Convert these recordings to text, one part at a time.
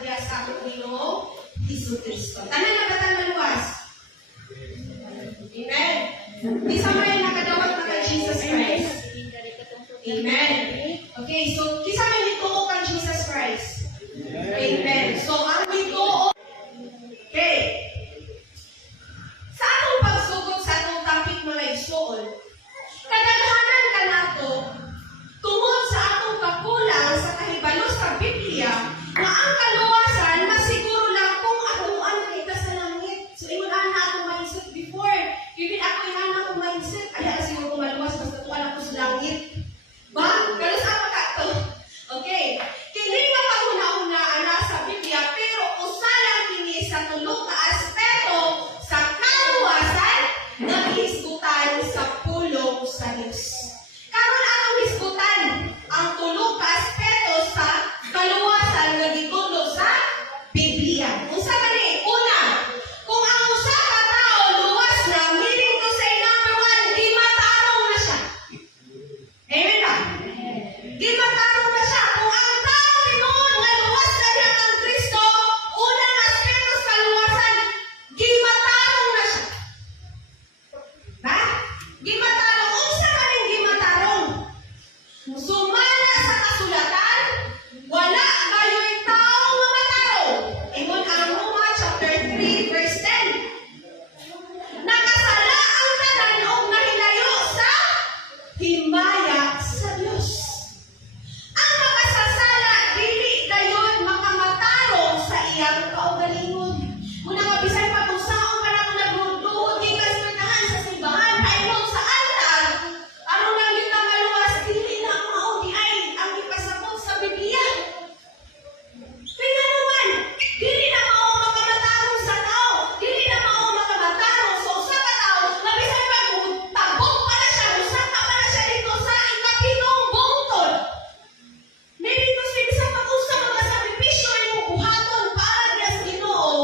diya sa Panginoong Jesucristo. Tanan na batang maluwas? Amen. Isa may nakadawat na kay Jesus Christ. Amen. Okay, so kisa may nituo kang Jesus Christ. Amen. So ang nituo, okay. Sa atong pagsugod sa atong topic mga igsoon, kadaghanan ka nato tungod sa atong kakulang sa kahibalo sa Biblia na ang kaluwasan masiguro lang kung atuan kita sa langit. So imunan na akong mindset before. Even ako inan akong mindset, kaya siguro kung maluwas basta tuwan ako sa langit. Ba? Kalos apa ka to? Okay. Kini nga kauna-una ana sa Biblia pero usa lang kini sa tulo ka aspeto sa kaluwasan nga hisgutan sa pulong sa Dios. Karon ang hisgutan ang tulo ka aspeto sa kaluwasan nga gitudlo sa Biblia. Unsa man ni? Una, kung ang usa ka tawo luwas na, meaning to say number one, di matarong na siya. Amen ba? Di matarong na siya. Kung ang tao noon nga luwas na niya ang Kristo, una nga aspeto sa kaluwasan, di matarong na siya. Ba? Di matarong. Unsa man ning di matarong? Sumala sa kasulatan, wala kayo'y tao nga matarong. Ingon ang Roma chapter 3 verse 10. Nakasala ang tanan og nahilayo sa himaya sa Dios. Ang makasasala dili dayon makamatarong sa iyang kaugalingon. Muna nga bisan pa kung saan ka na nagduduhod gikan sa tahan sa simbahan paingon sa altar, aron lang kita maluwas dili na mao di ay ang ipasabot sa Biblia. Kaya naman, dili na mao makamatarong sa tao, dili na mao makamatarong sa usa ka tao, na bisan pa kung tabok pa na siya, usa ka pa na siya dito sa ikapitong bungtod. Maybe ito siya bisan pa kung sa mga sakripisyo ay mong buhaton para niya sa Ginoo,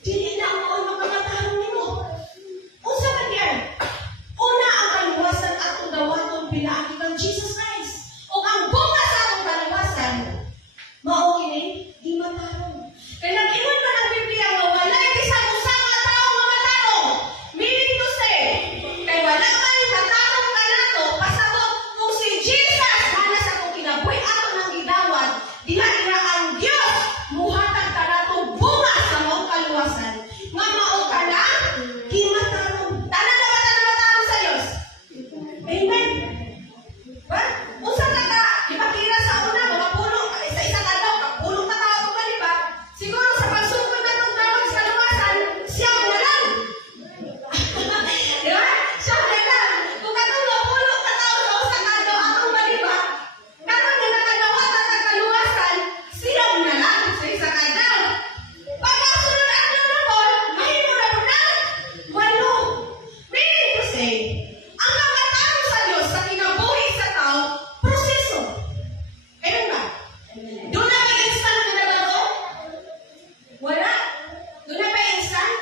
dili na mao makamatarong nimo. Unsa man yan? Una ang kaluwasan atong dawaton pinaagi kang Jesus Christ. O ang bunga sa atong kaluwasan, mao kini di matarong. Kaya nag-ingon pa ng Biblia nga walay bisan usa ka tawo nga matarong. Meaning to say, kay wala man matarong ka nato pasabot kung si Jesus ana sa akong kinabuhi ato nang gidawat, diha ang Dios muhatag ka nato bunga sa maong kaluwasan. Nga mao ka na gimatarong. Tanan na matarong sa Dios. Amen. Ba? Unsa ka ipakita sa una mga pulo sa isa ka daw kapulo ka tao ka di ba? Siguro sa pagsugod na tong tawag sa kaluwasan, siya na lang. Di ba? Siya na lang. Kung katong pulo ka tao sa usa ka daw atong ba di ba? Karon nga nakadawat ang kaluwasan, siya na lang sa isa ka daw. Pagkasunod ang naman, mahimo na po na. Walo. Meaning to say, ang pagkatao sa Diyos sa kinabuhi sa tao, proseso. Ayan ba? Doon na ba instant na bago? Wala. Doon na ba instant?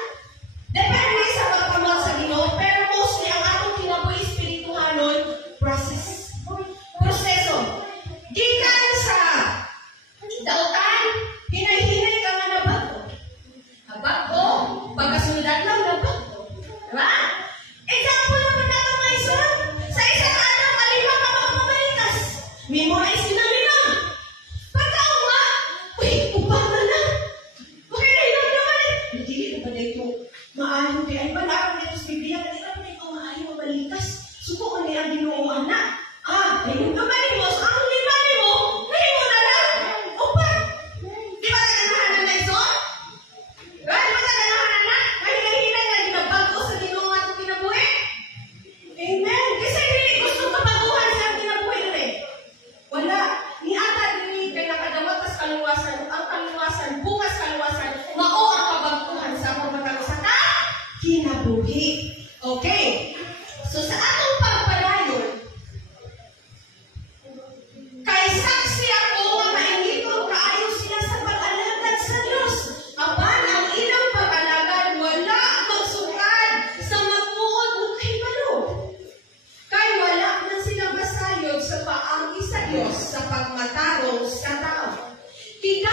Depende sa pagpamahal sa Ginoo, pero mostly ang atong kinabuhi espirituhanon, process. Proseso. Gikan sa dautan, hinay-hinay ka nga na bago. Bago, pagkasunod lang na bago. Diba? Example naman na ito mga isun. Sa isang araw, kalima ka makapabalikas. Memorize nila nila. Pagkauma, uy, upang na na. Okay na yun naman. Hindi ko ba dito maayon kaya ay panarang dito sa Biblia. Hindi ka ba dito maayon mabalikas. Suko ko na yung Ginoo anak. Ayun naman mo. Ang lima mo, ngayon mo na lang. Upa. Di ba naganahan na isun? Di ba naganahan na? Mahinay-hinay na ginabago sa Ginoo nga itong kinabuhi. Amen. Kasi hindi gusto ka baguhan sa kinabuhi na rin. Wala. Ni ata din kay nakadawat sa kaluwasan. Ang kaluwasan, bukas kaluwasan, mao ang kabaguhan sa mga matalo sa kinabuhi. Okay. So sa atong pagpadayon, kay saksi ako nga maingiton kaayo sila sa pag-alagad sa Dios. Apan ang ilang pag-alagad wala magsukad sa magtuod ng kahibalo. Kay wala man sila basayod sa paagi sa Dios sa pagmatarong sa tao. Kaya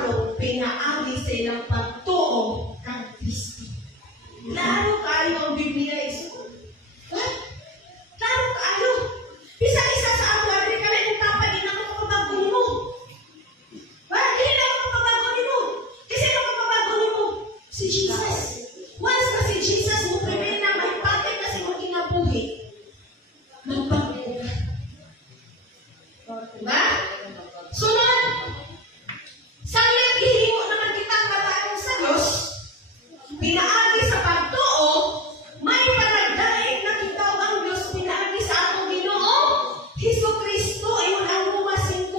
matarong pinaagi sa ilang pagtuo kang Kristo. Laro kayo ang Biblia isuon. Ha? Laro kayo. Isa-isa sa ato, adri ka na yung tapan, di na ako kapabago mo. Ha? Hindi na ako kapabago mo. Kasi ano kapabago mo? Si Jesus. Once na si Jesus mo, pwede na mahipatid na si mo kinabuhi. Magbago ka. Diba? Sunod, sayang ihimo naman kita ang katayon sa Diyos, pinaagi sa pagtuo, may panagdaig na kitaw ang Diyos, pinaagi sa atong Ginoo Hesukristo, iyon ang Roma 5:1.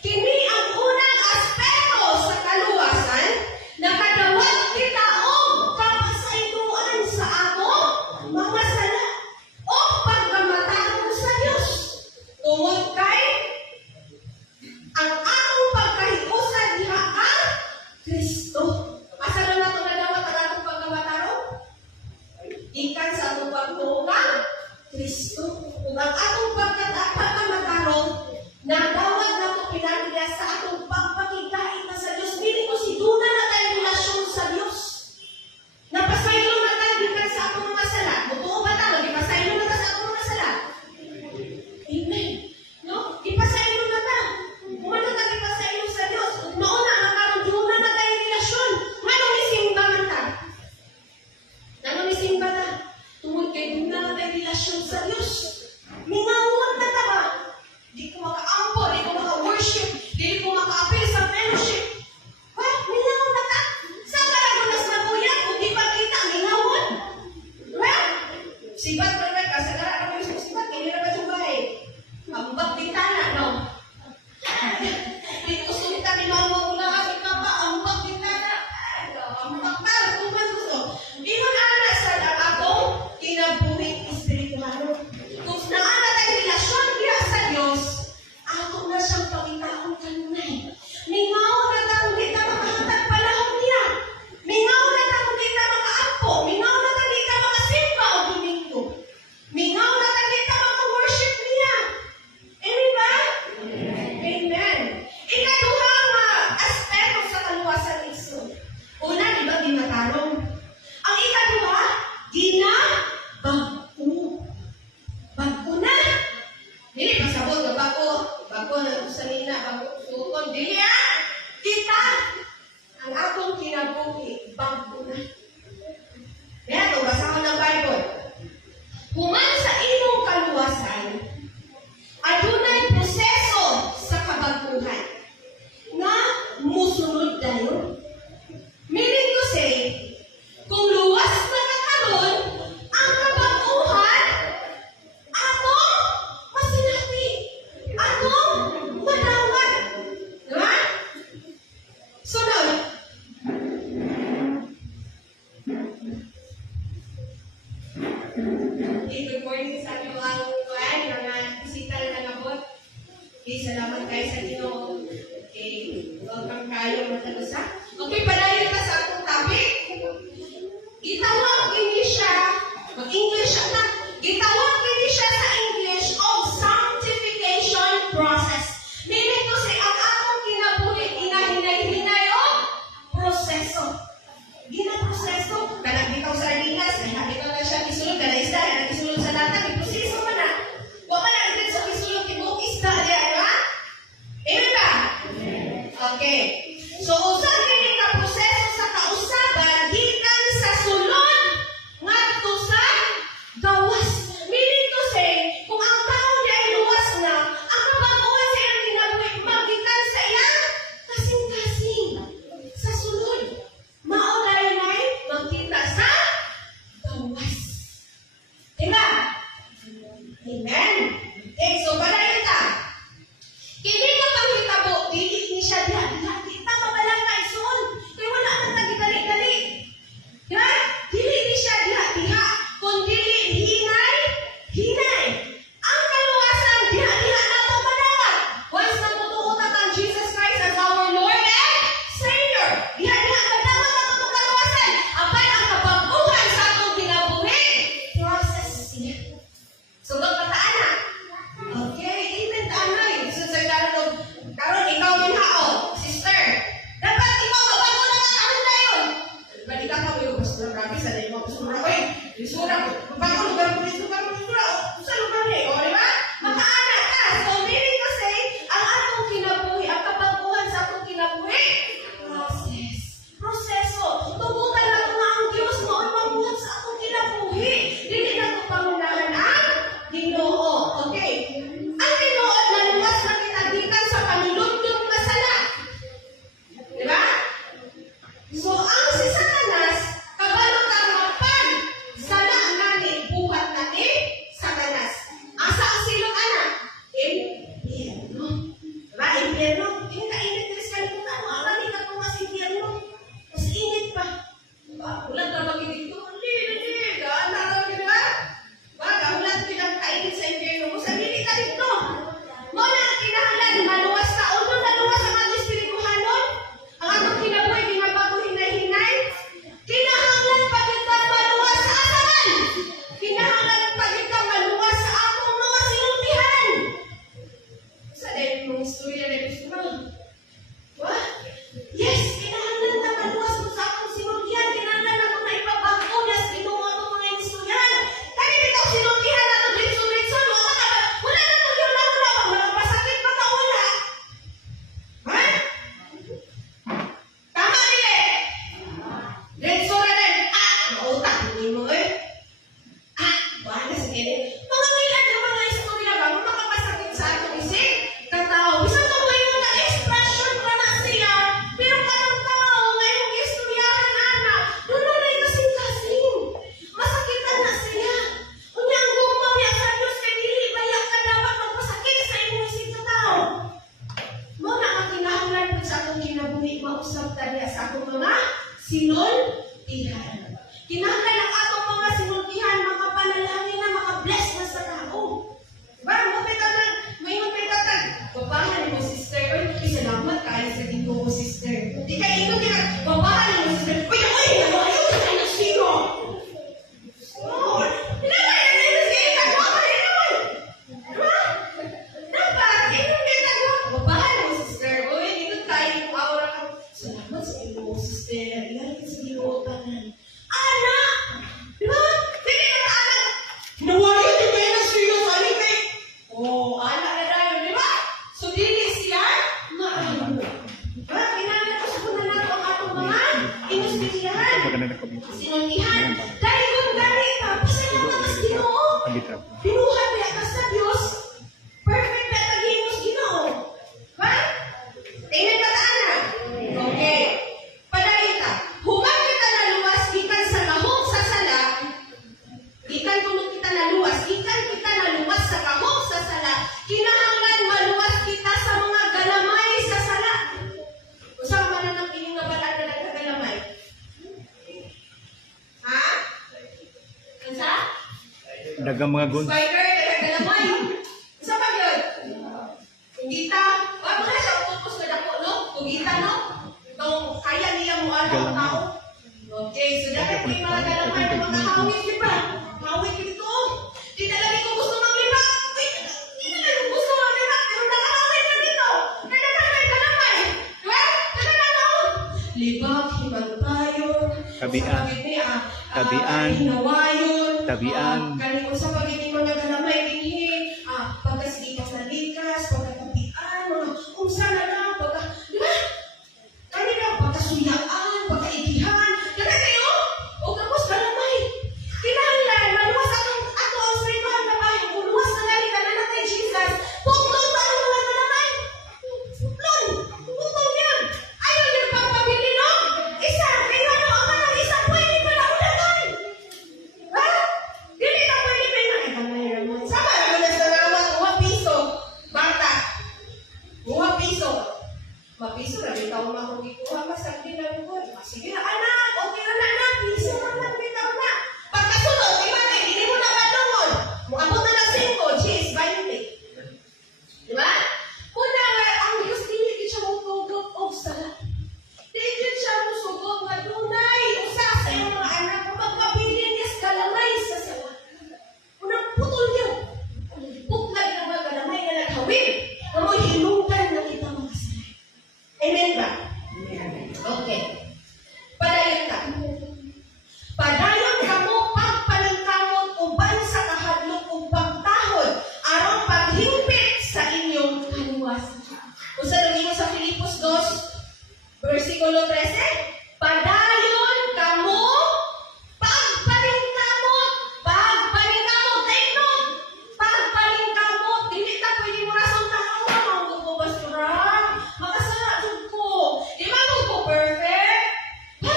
Kini ang unang aspeto sa kaluwasan, nakadawat kita og kapasayloan sa ato mga sala o pagkamatarong sa Diyos. Tungod kay ang atong pagkahiusan diha ang Kristo. Asa na nato nadawat ang atong pagkamatarong? Ikan sa atong pagtuo kang Kristo. Ug ang atong pagkamatarong nadawat nato pinagila sa atong pagpakigait na sa Dios. Dili ko si duna na tayo relasyon sa Dios. Napasaylo na tayo gikan sa atong mga sala. Totoo ba tayo? Ipasaylo na tayo sa atong mga sala. Amen. No? Ipasaylo na ta. Kung ano tayo ipasaylo sa Dios, noon na ang karon duna na tayo relasyon. Ano ni simba man ta? Ano ni simba ta? Tungod kay duna na tayo relasyon sa Dios. Mingawon na ta ba? Di ko maka-ampo, di ko maka-worship, di ko maka-appeal sa fellowship. Ha? Mingawon na ta? Saan ka lang unas na buyan? Kung di pa kita, mingawon? Ha? Sibat pa rin ka, sa gara kami sa sibat, hindi na ba itong bahay? Ambak bintana, no? Di ko sumita, minawag mo lang ang papa, ambak bintana. Ambak na, kung man gusto. Di mo na sa atong kinabuhi espiritual. Kung saan na tayo relasyon niya sa Diyos, ato na siyang pangitaon kanunay. Mingaw na tayo kita makahatag panahon niya. Mingaw na tayo kita makaampo. Mingaw na tayo kita makasimba o domingo. Mingaw na tayo kita maka-worship niya. Amen ba? Amen. Ikaduha nga aspeto sa kaluwasan ni Kristo. Una, di ba, ginatarong? Ang ikaduha, ginabago. Bago na. Dili pasabot nga bago. Bago na sa nina, bago suon. Dili kita ang atong kinabuhi. Bago na. Kaya ito, basa ko ng Bible. Human sa imong kaluwasan, adunay proseso sa kabaguhan nga musunod dayon. Meaning to say, kung luwas na kakaroon ang kabaguhan, atong masinati, atong madawat. Diba? Sunod. Good morning sa ating mga kuwan, mga bisita na nangabot. Salamat kayo sa Ginoo. Welcome kayo matalusa. Okay, padayon ta sa atong topic. Gitawag ini siya, mag-English na. Gitawag ini siya sa English of sanctification process. Meaning to say, ang atong kinabuhi, hinahinay o proseso. Ginaproseso. Kanang bitaw sa sardinas, ikaw na siya isulod, kanang isda, kanang isulod sa lata, iproseso man na. Huwag man na itin sa isulod, ibuk isda, di ba? Amen ba? Okay. So, usan kini ka proseso sinultihan. Kinahanglan ang atong mga sinultihan, mga panalangin na maka-bless na sa tao. Diba? Mayroon may tatag. Babahan mo, sister. Uy, salamat kayo sa dito ko, sister. Di ka ino, di ka. Babahan mo, sister. Uy, ayaw ka na sino. Oo. Pinagay na ito sa ikan. Babahan naman. Diba? Dapat, ino kita mo. Babahan mo, sister. Uy, dito tayo yung aura ka. Salamat sa ino, sister. Ilalagay sa ino, tanan. Anak! Diba? Sige na, anak. Nawari, di ba na sino sa alikay? Oh, anak na tayo, di ba? So, dili siya, maayon. Diba? Kinala ko sa kuna na ang atong mga inustiyahan. Sinungihan. Dahil kung dali ka, pasay mo ka mas Ginoo. Binuhat niya ka sa Diyos. Perfect na tagimos Ginoo. Diba? Tingnan ka anak. Okay. Padayon ka. Huwag kita naluwas, gikan sa kahog sa sala. Gikan kung kita naluwas, gikan kita naluwas sa kahog sa sala. Kinahanglan maluwas kita sa mga galamay sa sala. Usang man ang inyong nabalaan na nagkagalamay? Ha? Kansa? Dagang mga gun. Spider, nagkagalamay. Isa pa yun? Kugita. Wala mo na siya utupos na dako, no? Kugita, no? Itong kaya niya mo ang tao. Okay, so dapat may mga galamay na mga hawit, di ba? Hawit dito. Di talaga ko gusto maglibak. Wait, di talaga ko gusto maglibak. Pero nakahawit na dito. Nagkakagay galamay. Diba? Talaga na ako. Libak, himantayon. Tabian. Tabian. Hinawayon. Tabian. Kanino sa pagiging mga galamay dinhi. Pagkasilikas na likas, pagkatapian, mga kung sana lang, diba? Kanina, pagkasuyaan, pagkaigihan. Dapat kayo, o tapos galamay. Kinahanglan, maluwas ato ang spiritual na bayan. Kung luwas na gali ka na na kay Jesus, putlong ba ang mga galamay? Putlong! Putlong yan! Ayaw yung pagpabili, no? Isa, kayo ano, ang mga isa, pwede pa na ulatan. Ha? Dili ka pwede pa na. Gamay naman. Sama naman na salamat, 1 piso. Bata. 2 piso. Mapiso na, may taon na akong ikuha, masagdi na rin ko. Sige na, anak, okay na na, anak, piso na lang, may taon na. Pagkasunod, iman hindi mo na matungol. Abot na lang 5, cheese, 20. Diba? Una nga, ang Diyos, hindi siya mutugod o sala. Hindi siya musugod nga dunay. Usa sa iyong mga anak, magpapabilin niya sa galamay sa sala. Unang putol niyo. Putlag na mga galamay na naghawin. Na mo'y hinungdan na kita mga sala. Amen ba? Okay. Padayon ka. Padayon ka mo pagpalingkamot uban sa kahadlok ug pagtahod aron paghimpit sa inyong kaluwasan. Usa rin sa Filipos 2, versikulo 13. Padayon ka mo pagpalingkamot. Pagpalingkamot. Tingnan. Pagpalingkamot. Dili ka pwede mo rasong tao. Mga ko basura. Makasarap ko. Di ba ko perfect? Ha?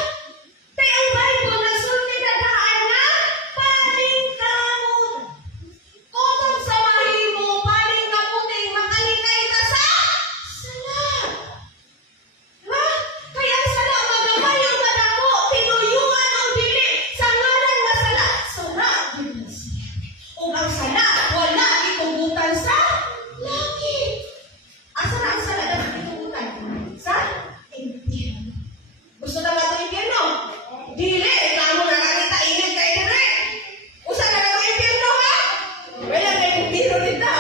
Kaya ang Bible nagsulti na daan na palingkamot. Kung sa mahimo, palingkamoting makalikay ka sa sala. Diba? Kaya ang sala, magamay yung madako, tinuyuan ang dili sa ngalan nga sala. Sala, yun siya. Kung ang sala, wala itugutan sa langit. Asa na ang sala na itugutan? Sa impyerno. Gusto na ba ito impyerno? Dili, ikaw mo nakakita init kay dire. Usa na ka impyerno ka? Wala na yung biro nito.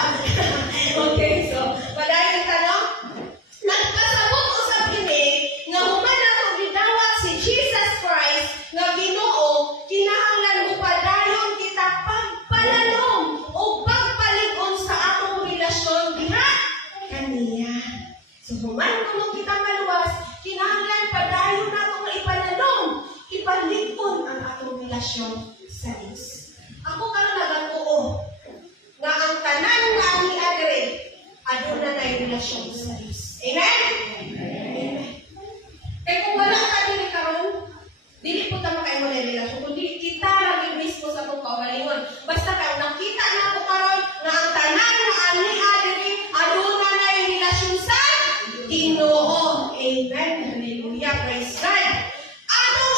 Okay, so, padayon ka, no? Nagkasabot usab ini nga human nato gidawat si Jesus Christ nga Ginoo, kinahanglan upadayon kita pagpalanom o pagpalig-on sa atong relasyon diha kaniya. So human kuno kita maluwas, kinahanglan padayon nato nga ipalanom, ipalig-on ang atong relasyon sa Diyos. Ako karon nagatuo nga ang tanan nga ni adre aduna na relasyon sa Diyos. Amen? Amen. Kaya kung wala ka din karon, dili po ta makaiwalay relasyon, kundi kita lagi mismo sa itong kaugalingon. Basta ka nakita na ako karon nga ang tanan nga ani adre aduna na relasyon sa Ginoo. Amen. Hallelujah. Praise God. Atong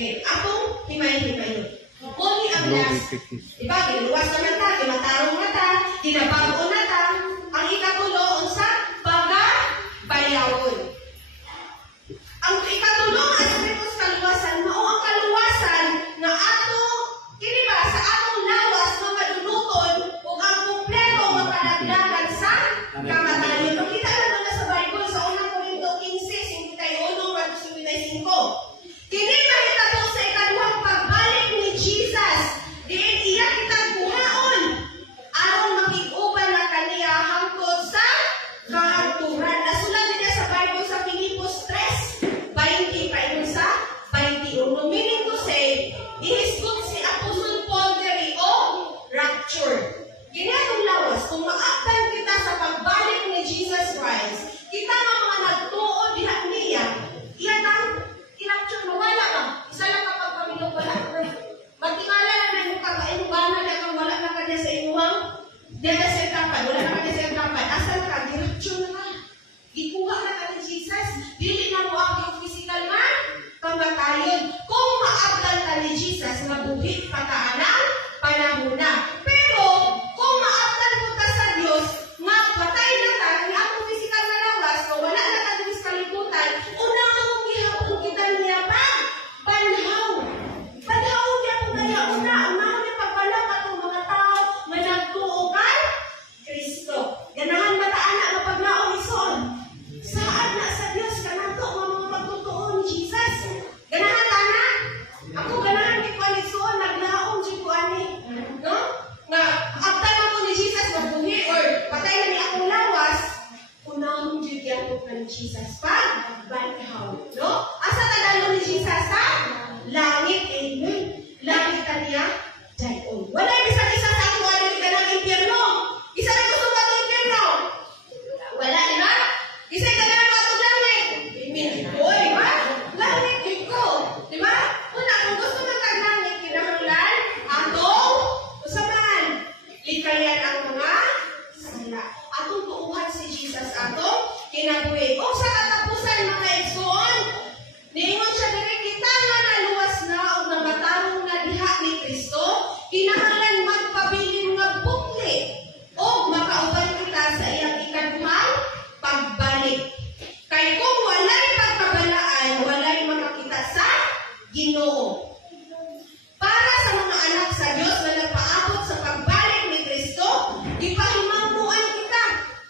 Okay, atong himay-himayon. Muni ang Glory last. to Christ. Diba, giluwas naman ta, gimatarong na ta, ginabago na ta. Ang ikatulo, unsa? Pagbayawon. Ang ikatulo, aspecto sa kaluwasan, mao ang kaluwasan na ato, kini ba, sa atong lawas na maduluton ug ang kumpleto mapadagdagan sa kamatayon. Makita na sa Bible sa unang Korinto 15, 51, 55. Kini mahitabo sa ikaduhang pagbalik ni Jesus. Diin iya kita buhaon aron makig-uban na kaniya hangtod sa kahaturan. Nasulat niya sa Bible sa Filipos 3:20 paingon sa 21. Meaning to say, ihisgot si Apostol Paul diri o rapture. Kini atong lawas kung maabtan kita sa pagbalik ni Jesus Christ, kita nga mga nagtuo diha niya, iya nang i-rapture mawala ka. Isa lang kapag pamilog wala ka. Matingala lang na yung kakainubana na kang wala na ka sa inuhang dito sa kapan. Wala na ka sa kapan. Asan ka? I-rapture na ka. Ikuha na ka ni Jesus. Dili na mo ang physical na kamatayon. Kung maabtan ka ni Jesus, mabuhi pa ka ng panahon na. Pero, kung maabtan mo ka sa Diyos, patay na ka, ni ako physical na lawas, so wala na ka din sa kalibutan, una akong gihapon kita niya pa, banhaw. Banhaw niya kung kaya una, unahan niya pagbanhaw ka itong mga tao, may nagtuo kay Kristo. Ganahan bataan na mapagnaon ison. Saan na sa Diyos ka na ito, mga magtutuo ni Jesus? Ganahan ka na? Ako ganahan ni Kualison, nagnaon si Kuani. No? Nga, after na ko ni Jesus mabuhi or patay na ni akong lawas, unahon dyan ko ka ni Jesus pa, banhaw. No? Asa tadalo ni Jesus sa langit, amen. Langit ka niya, dayon. Wala yung isa-isa sa ako, ano ka ng impyerno. Isa na gusto ka ng impyerno. Wala, di ba? Isa ka na ng langit. Amen. Oy, ba? Langit, iko. Di ba? Una, kung gusto ng kag-langit, kinahanglan, atong, usaman, likayan ang mga sala. Atong tuuhan si Jesus atong kinabuhi. O sa katapusan, mga igsoon, niingon siya diri kita nga naluwas na o namatarong na diha ni Kristo, kinahanglan magpabilin nga bukli o makauban kita sa iyang ikaduhang pagbalik. Kay kung walay pagkabalaan, walay makakita sa Ginoo. Para sa mga anak sa Diyos na nagpaabot sa pagbalik ni Kristo, ipahimangnuan kita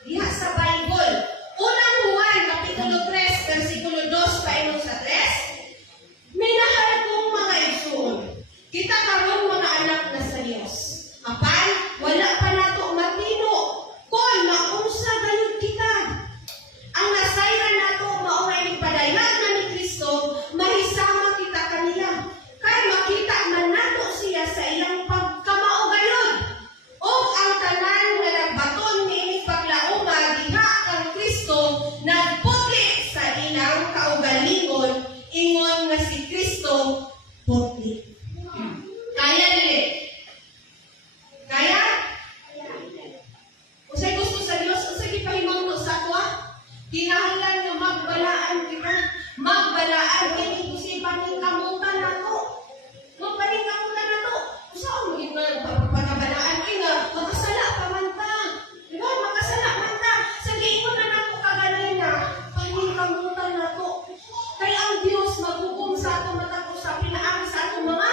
diha sa Bible. Unang Juan, Kapitulo 3, versikulo 2, paingon sa 3, minahal kong mga igsoon, kita karon mga anak na sa Diyos. Apan, wala pa nato matino kung maunsa gayud kita. Ang nasayran nato mao nga ipadayag na ni Kristo, mahisama kita kaniya. Kay makita man nato siya sa iyang pagkamao gayon. O ang tanan nga nagbaton niini paglauma diha kang Kristo nagputli sa ilang kaugalingon, ingon nga si Kristo putli. Kaya dili? Kaya? Usay gusto sa Dios, usay gipahimangno sa ako. Kinahanglan nga magbalaan kita. Magbalaan kini usipan ning kamutan nato. Magpaningkamutan nato. Usaon mo gid pagkabalaan ay nga makasala pa man ta. Di ba? Makasala man ta. Sa giingon na nato kaganina, paningkamutan nato. Kay ang Dios maghukom sa ato matapos sa pinaagi sa atong mga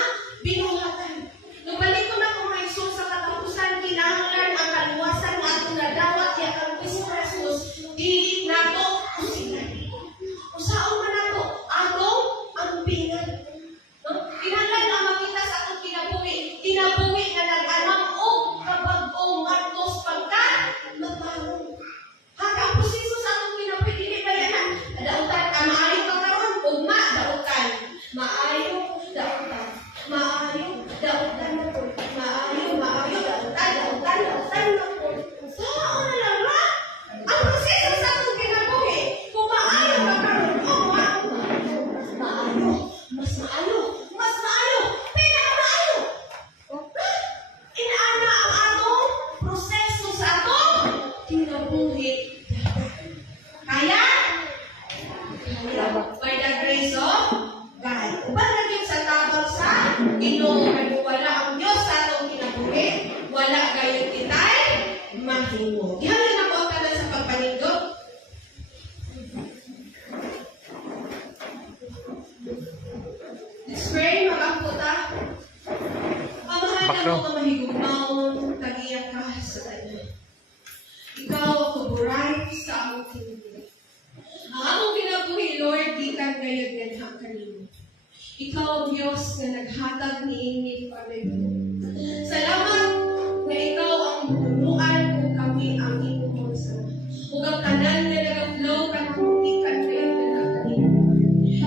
ako ta. Amahan Bakro. ako ka mahigugmaon, tagiyak ka sa kanya. Ikaw ako buray sa among kinabuhi. Ang among kinabuhi, Lord, di ka gayag ganha kanimo. Ikaw ang Diyos na naghatag ni Ingrid Pamela. Salamat na ikaw ang bunuan kung kami ang imong sa. Ug ang tanan na nag-flow kanang ikan gayag ganha kanimo.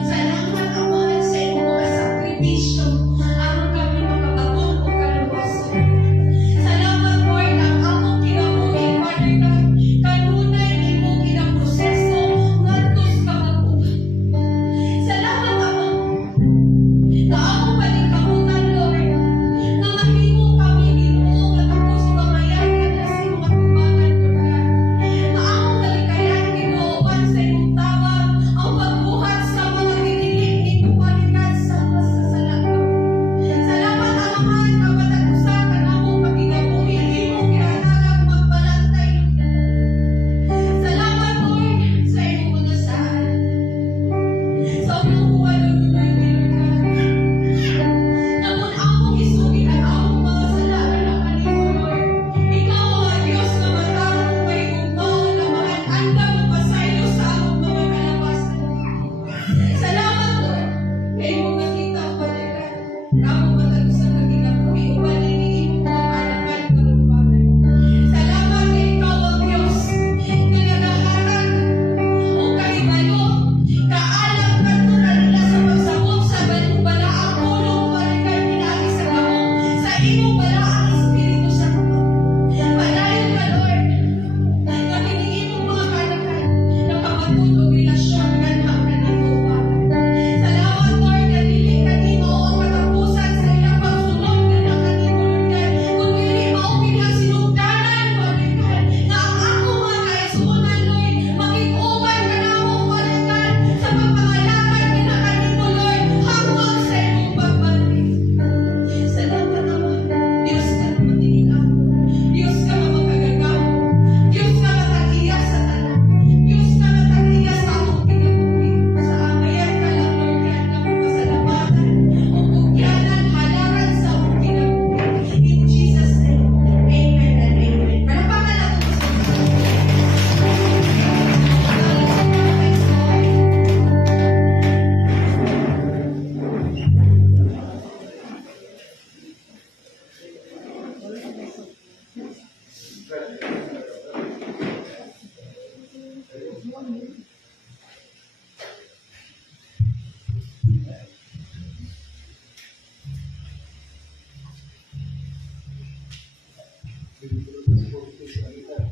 Salamat, Amahan, sa iyong mga sakripisyo aron kami makabaton o kaluwasan. Salamat, Lord, ang among kinabuhi, Father God, kanunay imong ginaproseso ngadto sa kamabuhay. Salamat, Ama, na among paningkamutan, Lord, na mahimo kami Ginoo nga tapos pamayan ka sa imong atubangan, Lord. Na among kalikayan, Ginoo, sa imong tawag, ang pagbuhat sa mga dinilig ipapalikat sa masasalamat. Salamat, Amahan, kapatag usa ka namong pagkinabuhi, imong ginahatagang magbalantay. Salamat, Lord, sa imong mga saan. Sa unang buwan ng tunay namun among isugid ang among mga sala na kanimo, Lord. Ikaw ang Diyos na matarong mahigugmaon na mahan-andam pasaylo sa among mga kalabasan. Salamat, Lord, na imong nakita ang balikan. Among matalusan na kinabuhi uban ini imong pangalakan karon, Father. Salamat na ikaw ang Diyos na nagahatag o kahibalo, kaalam natural nila sa pagsabot sa balaang pulong balikan pinagi sa kamo sa imong balaang Espiritu Santo. Padayon ka, Lord, na kiniimong mga kanakan na pamatud o relasyon ganha kanimo, Father. Salamat, Lord, na dili kanimo ang katapusan sa ilang pagsunod ganha kanimo, Lord, kundi dili mao pinagsinugdanan, Father God, na ang ako mga kaigsuonan, Lord, makig-uban kanamo, Father God, sa pagpangalakan ganha kanimo, Lord, hangtod sa imong pagbalik. Salamat, Ama. Diyos ka na matinginaw. Diyos ka na makagagawa. Diyos ka na tag-iya sa tanan. Diyos ka na tag-iya sa among kinabuhi. Sa amayan ka lang, Lord, kaya na pasalamatan o bugyanan, halaran sa among kinabuhi. In Jesus' name, amen and amen. Palapakan natin po sa Gracias.